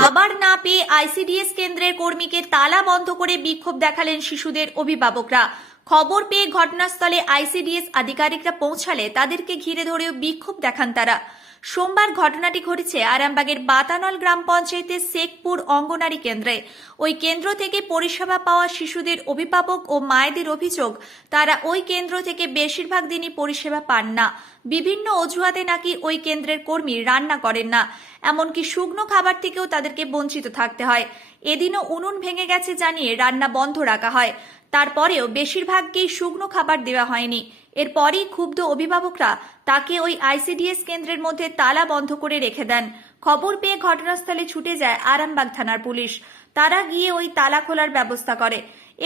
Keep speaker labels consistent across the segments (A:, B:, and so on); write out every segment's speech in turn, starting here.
A: খাবার না পেয়ে আইসিডিএস কেন্দ্রের কর্মীকে তালা বন্ধ করে বিক্ষোভ দেখালেন শিশুদের অভিভাবকরা। খবর পেয়ে ঘটনাস্থলে আইসিডিএস আধিকারিকরা পৌঁছালে তাদেরকে ঘিরে ধরেও বিক্ষোভ দেখান তারা। সোমবার ঘটনাটি ঘটেছে আরামবাগের বাতানল গ্রাম পঞ্চায়েতের শেখপুর অঙ্গনারী কেন্দ্রে। ওই কেন্দ্র থেকে পরিষেবা পাওয়া শিশুদের অভিভাবক ও মায়েদের অভিযোগ, তারা ওই কেন্দ্র থেকে বেশিরভাগ দিনই পরিষেবা পান না। বিভিন্ন অজুহাতে নাকি ওই কেন্দ্রের কর্মী রান্না করেন না। এমনকি শুকনো খাবার থেকেও তাদেরকে বঞ্চিত থাকতে হয়। এদিনও উনুন ভেঙে গেছে জানিয়ে রান্না বন্ধ রাখা হয়। তারপরেও বেশিরভাগকেই শুকনো খাবার দেওয়া হয়নি। এরপরই ক্ষুব্ধ অভিভাবকরা তাকে ওই আইসিডিএস কেন্দ্রের মধ্যে তালা বন্ধ করে রেখে দেন। খবর পেয়ে ঘটনাস্থলে ছুটে যায় আরামবাগ থানার পুলিশ। তারা গিয়ে ওই তালা খোলার ব্যবস্থা করে।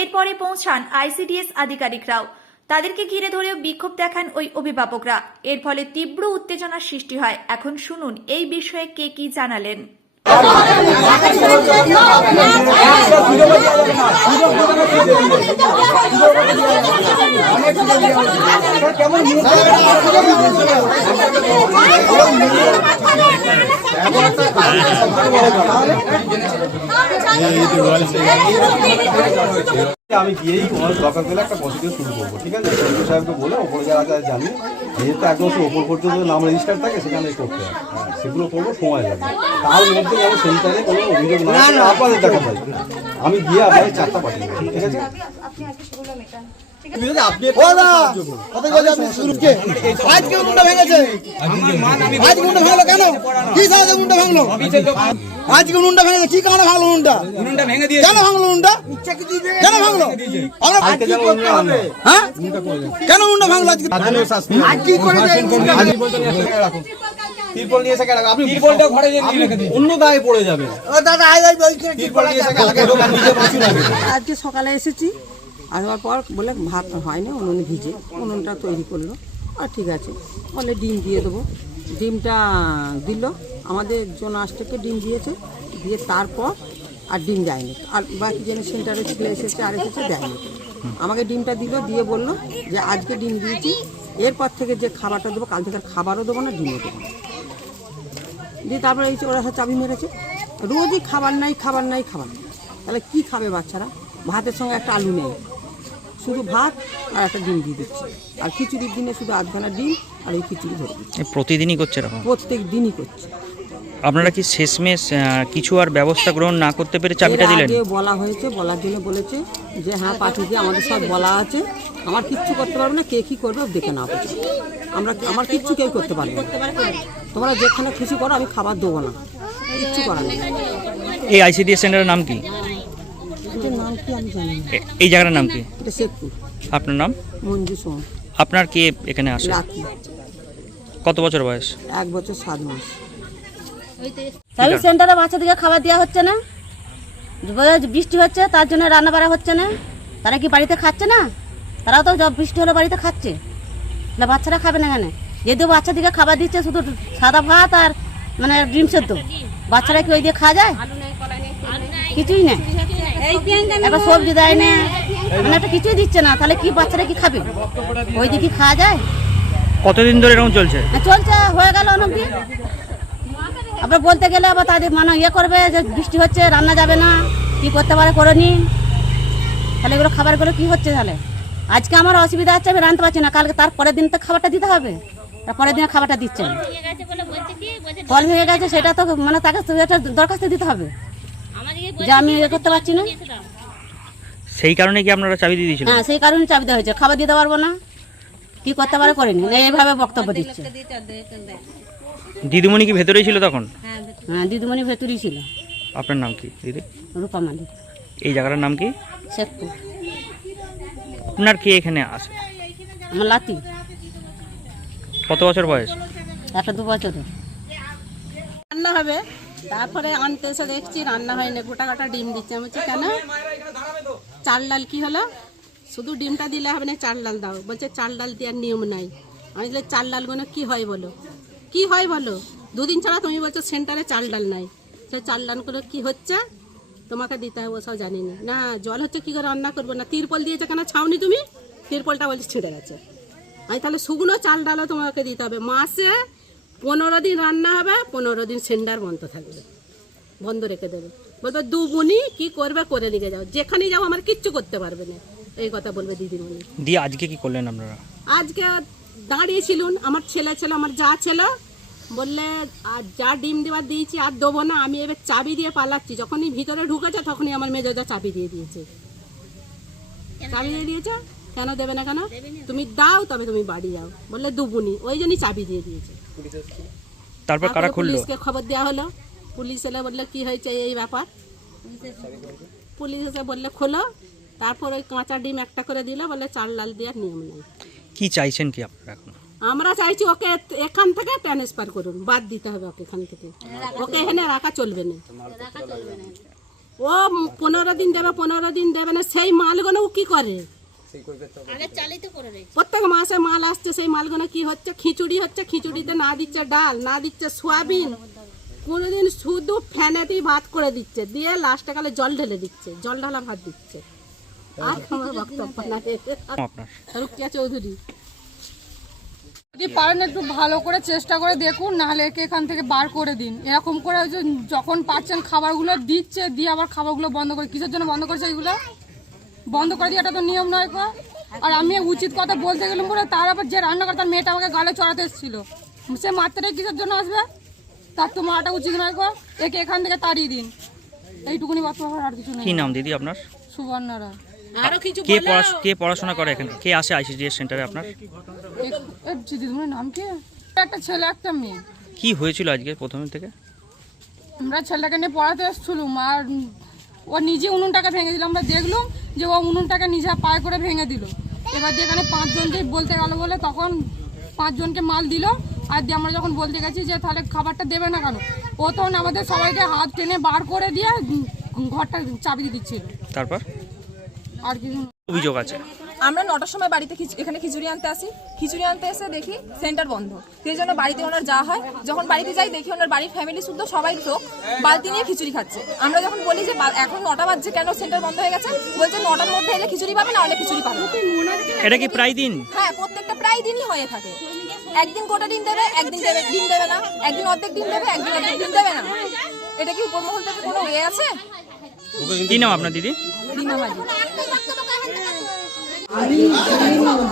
A: এরপরে পৌঁছান আইসিডিএস আধিকারিকরাও। তাদেরকে ঘিরে ধরেও বিক্ষোভ দেখান ওই অভিভাবকরা। এর ফলে তীব্র উত্তেজনার সৃষ্টি হয়। এখন শুনুন এই বিষয়ে কে কি জানালেন।
B: আমি গিয়েই ওনার দরকার পেলে একটা প্রসিডিও শুরু করব ঠিক আছে? সরকার সাহেবকে বলে ওপরে যারা যারা জানি যেহেতু এক বছর ওপর পর্যন্ত নাম রেজিস্টার থাকে সেখানে করতে হয়। হ্যাঁ, সেগুলো করব সময় লাগবে। তার মধ্যে যেন সেন্টারে কোনো অভিযোগ না আপনাদের দেখা যায় আমি গিয়ে আপনাদের চারটা পাঠিয়ে দেবো ঠিক আছে?
C: আজকে মুন্ডা ভেঙেছে? আজকে মুন্ডা ভাঙলো কেন? কি সাহায্যে মুন্ডা ভাঙলো? আজকে মুন্ডা ভেঙেছে? কি কারণে ভাঙলো মুন্ডা? কেন ভাঙলো মুন্ডা? কেন ভাঙলো? আমরা
B: আজকে যেন অন্য অন্য
C: হ্যাঁ? কেন মুন্ডা ভাঙলো আজকে? কি করে
B: তিরপল নিয়ে এসে কেন আপনি তিরপলটা ঘরে অন্য গায়ে পড়ে যাবে।
C: দাদা আই আই বলছে
B: তিরপল নিয়ে এসে কেন নিজে বাঁচুন আগে
D: আজকে সকালে এসেছি। আসবার পর বলে ভাত হয়নি, উনুনে ভিজে, উনুনটা তৈরি করল। আর ঠিক আছে, বলে ডিম দিয়ে দেবো। ডিমটা দিল, আমাদের জন থেকে ডিম দিয়েছে, দিয়ে তারপর আর ডিম দেয়নি। আর বাকি যেন সেন্টারে ছেলে এসেছে, আর এসেছে দেয়নি। আমাকে ডিমটা দিল, দিয়ে বলল যে আজকে ডিম দিয়েছি, এরপর থেকে যে খাবারটা দেবো, কাল থেকে আর খাবারও দেবো না, ডিমও দেবো দিয়ে তারপরে এই ওরা চাবি মেরেছে। রোজই খাবার নাই খাবার নাই, খাবার তাহলে কি খাবে বাচ্চারা? ভাতের সঙ্গে একটা আলু নেই। শুধু ভাত আর একটা ডিম দিয়ে দিচ্ছে। আর খিচুড়ির দিনে শুধু আধখানা ডিম আর ওই খিচুড়ি ধরে দিচ্ছে।
E: প্রতিদিনই করছে এরকম?
D: প্রত্যেক দিনই করছে।
E: আপনারা কি শেষমেশ কিছু আর ব্যবস্থা গ্রহণ না করতে পেরে চাবিটা দিলেন?
D: বলা হয়েছে বলার জন্য বলেছে যে হ্যাঁ পাঠিয়ে আমাদের সব বলা আছে। আমার কিচ্ছু করতে পারবে না কে কী করবে দেখে নাও। কিছু আমরা আমার কিচ্ছু কেউ করতে পারবে না। তোমরা যেখানে খুশি করো আমি খাবার দেবো না। কিচ্ছু করার নেই।
E: এই আইসিডিএস সেন্টারের নাম কি?
D: আমি জানি না
E: এ- এই জায়গাটার নাম কি?
D: এটা শেখপুর।
E: আপনার নাম?
D: মঞ্জু সোম।
E: আপনার কে এখানে আসে?
D: রাখি।
E: কত বছর বয়স?
D: এক বছর সাত মাস।
F: সার্ভিস সেন্টারে বাচ্চাদেরকে খাবার দেওয়া হচ্ছে না? বৃষ্টি হচ্ছে তার জন্য রান্না বাড়া হচ্ছে না? তারা কি বাড়িতে খাচ্ছে না? তারাও তো যা বৃষ্টি হলে বাড়িতে খাচ্ছে। না বাচ্চারা খাবে না এখানে যদিও বাচ্চাদেরকে খাবার দিচ্ছে শুধু সাদা ভাত আর মানে ডিম সেদ্ধ। বাচ্চারা কি ওই দিয়ে খাওয়া যায়? কিছুই নেই। একটা সবজি দেয় না। মানে একটা কিছুই দিচ্ছে না। তাহলে কি বাচ্চারা কি খাবে? ওই দিকে খাওয়া যায়?
E: কতদিন ধরে এরকম চলছে?
F: হ্যাঁ, চলছে হয়ে গেল অনেকদিন আবার বলতে গেলে আবার তাদের মানে ইয়ে করবে যে বৃষ্টি হচ্ছে রান্না যাবে না কি করতে পারে করে নি তাহলে এগুলো খাবারগুলো কি হচ্ছে তাহলে? আজকে আমার অসুবিধা হচ্ছে আমি রাঁধতে পারছি না। কালকে তার পরের দিন তো খাবারটা দিতে হবে। তার পরের দিনে খাবারটা দিচ্ছে। না ফল ভেঙে গেছে সেটা তো মানে তাকে দরখাস্ত দিতে হবে। যে আমি ইয়ে করতে পারছি না।
E: সেই কারণে কি আপনারা চাবি দিয়ে দিয়েছিলেন?
F: হ্যাঁ সেই কারণে চাপ দেওয়া হয়েছে। খাবার দিতে পারব না। কি করতে পারে করেনি। এইভাবে বক্তব্য দিচ্ছে।
E: দিদিমণি কি ভেতরেই ছিল তখন?
F: হ্যাঁ দিদিমণি ভেতরেই ছিল।
E: আপনার নাম কি দিদি?
F: রূপা মালিক।
E: এই জায়গাটার নাম কি?
F: শেখপুর।
E: আপনার কে এখানে আসে
F: আমার লাতি।
E: কত বছর বয়স?
F: একটা দু বছর
G: রান্না হবে। তারপরে আনতে এসে দেখছি রান্না হয়নি, গোটা গোটা ডিম দিচ্ছে। আমি বলছি, কেন? চাল ডাল কি হলো? শুধু ডিমটা দিলে হবে না, চাল ডাল দাও। বলছে, চাল ডাল দেওয়ার নিয়ম নাই। আমি বলে চাল ডালগুলো কি হয় বলো? কি হয় বলো? দুদিন ছাড়া তুমি বলছো সেন্টারে চাল ডাল নাই। সেই চাল ডালগুলো কি হচ্ছে? তোমাকে দিতে হবে, ওসব জানি না। না, জল হচ্ছে কি করে রান্না করব না? তিরপল দিয়েছে কেন? ছাউনি তুমি? তিরপলটা বলছে, ছিঁড়ে গেছে। আমি তাহলে শুকনো চাল ডালও তোমাকে দিতে হবে। মাসে পনেরো দিন রান্না হবে পনেরো দিন সেন্টার বন্ধ থাকবে। বন্ধ রেখে দেবে। বলবে দু বুনি কি করবে করে নিয়ে যাও। যেখানে যাও আমার কিচ্ছু করতে পারবে না। এই কথা বলবে দিদিমণি।
E: দিয়ে আজকে কি করলেন আপনারা?
G: আজকে দাঁড়িয়েছিলুন আমার ছেলে ছিল আমার যা ছিল। বললে আর যা ডিম দেওয়ার দিয়েছি আর দেবো না আমি এবার চাবি দিয়ে পালাচ্ছি। যখনই ভিতরে ঢুকেছে তখনই আমার মেজোদা চাবি দিয়ে দিয়েছে। চাবি দিয়ে দিয়েছে? কেন দেবে না কেন? তুমি দাও তবে তুমি বাড়ি যাও। বললে দুবুনি ওই জন্যই চাবি দিয়ে দিয়েছে।
E: তারপর কারা খুললো?
G: পুলিশকে খবর দেওয়া হলো। পুলিশ এলে বলল কি হয়েছে এই ব্যাপার? পুলিশ এসে বললে খোলো। তারপর ওই কাঁচা ডিম একটা করে দিল বলে চাল লাল দেওয়ার নিয়ম নেই।
E: কি চাইছেন কি আপনারা এখন?
G: আমরা চাইছি ওকে এখান থেকে ট্রান্সফার করুন বাদ দিতে হবে ওকে এখান থেকে। ওকে এখানে রাখা চলবে না। ও পনেরো দিন দেবে পনেরো দিন দেবে না সেই মালগুলো ও কি করে? প্রত্যেক মাসে মাল আসছে সেই মালগুলো কি হচ্ছে? খিচুড়ি হচ্ছে খিচুড়িতে না দিচ্ছে ডাল না দিচ্ছে সোয়াবিন। কোনোদিন শুধু ফ্যানেতেই ভাত করে দিচ্ছে দিয়ে লাস্টে কালে জল ঢেলে দিচ্ছে জল ঢালা ভাত দিচ্ছে। আর আমার বক্তব্য না রুকিয়া চৌধুরী।
H: যদি পারেন একটু ভালো করে চেষ্টা করে দেখুন নাহলে একে এখান থেকে বার করে দিন। এরকম করে যখন পাচ্ছেন খাবারগুলো দিচ্ছে দিয়ে আবার খাবারগুলো বন্ধ করে কিসের জন্য বন্ধ করেছে এগুলো? বন্ধ করে দিয়ে এটা তো নিয়ম নয় কো আর আমি উচিত কথা বলতে গেলাম বলে তার আবার যে রান্না করে তার মেয়েটা আমাকে গালে চড়াতে এসেছিল। সে মাত্রাটাই কিসের জন্য আসবে? তার তো মারাটা উচিত নয় কো একে এখান থেকে তাড়িয়ে দিন। এইটুকুনি বাচ্চা আর কিছু নেই।
E: কি নাম দিদি আপনার?
H: সুবর্ণা রায়
E: কে পড়াশ- কে পড়াশোনা করে এখানে? কে আসে আইসিডিএস সেন্টারে আপনার?
H: দিদিমণির নাম কি? একটা ছেলে একটা মেয়ে।
E: কি হয়েছিল আজকে প্রথমে থেকে?
H: আমরা ছেলেটাকে নিয়ে পড়াতে এসেছিলাম আর ও নিজে উনুনটাকে ভেঙে দিল। আমরা দেখলাম যে ও উনুনটাকে নিজে পায়ে করে ভেঙে দিল। এবার দিয়ে এখানে পাঁচজনকে বলতে গেল বলে তখন পাঁচজনকে মাল দিল। আর দিয়ে আমরা যখন বলতে গেছি যে তাহলে খাবারটা দেবে না কেন? ও তখন আমাদের সবাইকে হাত টেনে বার করে দিয়ে ঘরটা চাবি দিচ্ছিল।
E: তারপর?
H: আর কিছু
E: অভিযোগ আছে।
I: আমরা নটার সময় বাড়িতে এখানে খিচুড়ি আনতে আসি। খিচুড়ি আনতে এসে দেখি সেন্টার বন্ধ। সেই জন্য বাড়িতে ওনার যা হয় যখন বাড়িতে যাই দেখি ওনার বাড়ির ফ্যামিলি শুদ্ধ সবাই লোক বালতি নিয়ে খিচুড়ি খাচ্ছে। আমরা যখন বলি যে এখন নটা বাজছে কেন সেন্টার বন্ধ হয়ে গেছে বলছে নটার মধ্যে এলে খিচুড়ি পাবে না অনেক খিচুড়ি পাবে
E: এটা কি প্রায় দিন?
I: হ্যাঁ প্রত্যেকটা প্রায় দিনই হয়ে থাকে। একদিন গোটা ডিম দেবে একদিন দেবে ডিম দেবে না। একদিন অর্ধেক ডিম দেবে একদিন অর্ধেক ডিম দেবে না। এটা কি উপরমহল থেকে কোনো ইয়ে আছে?
E: কি নাম আপনার দিদি?
J: আমি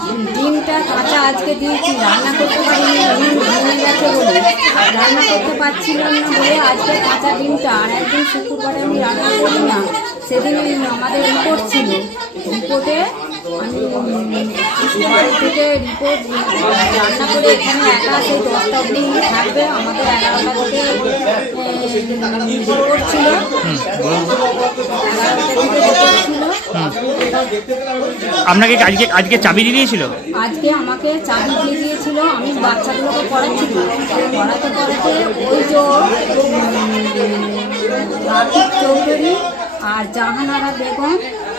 J: ডিম ডিমটা কাঁচা আজকে দিয়েছি, রান্না করতে পারিনি, ডিম ভেঙে গেছে বলে। রান্না করতে পারছিলাম না বলে আজকে কাঁচা ডিমটা, আর একদিন শুক্রবারে আমি রান্না করি না সেদিন আমাদের রিপোর্ট ছিল। রিপোর্টে আমি একা দশটা অবধি
E: আপনাকে আজকে আজকে চাবি দিয়ে দিয়েছিল?
J: আজকে আমাকে চাবি দিয়ে দিয়েছিল, আমি বাচ্চাগুলোকে পড়াচ্ছি। পড়াতে পড়াতে ওই যে চৌধুরী আর জাহানারা বেগম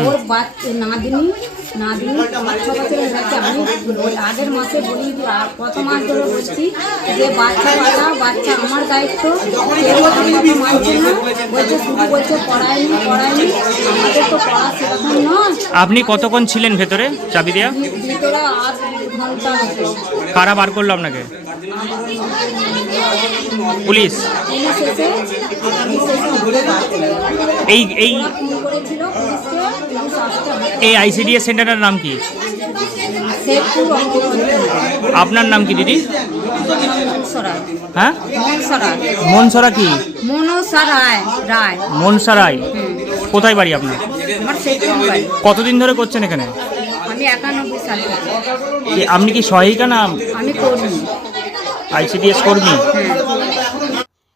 J: ওর বাচ্চা নাদিনী নাদিনী পাঁচ ছ বছরের বাচ্চা আমি আগের মাসে বলি কত মাস ধরে বলছি যে বাচ্চা বাচ্চা বাচ্চা আমার দায়িত্ব মানছে না বলছে শুধু বলছে পড়ায়নি পড়ায়নি আমাদের তো পড়া সেরকম নয়।
E: আপনি কতক্ষণ ছিলেন ভেতরে চাবি দেওয়া
J: ভি- ভিতরে আধ ঘণ্টা
E: কারা বার করল আপনাকে? পুলিশ। এই এই
J: ওরা ফোন করেছিল পুলিশকে পুলিশ আসতে হবে
E: এই আইসিডিএস সেন্টারের নাম কি? আপনার নাম কি দিদি? হ্যাঁ? মনসরা কি?
J: মনসা রায়। রায়
E: মনসা রায় কোথায় বাড়ি আপনার? কতদিন ধরে করছেন এখানে? আপনি কি সহায়িকা না?
J: আমি কর্মী।
E: আইসিডিএস কর্মী?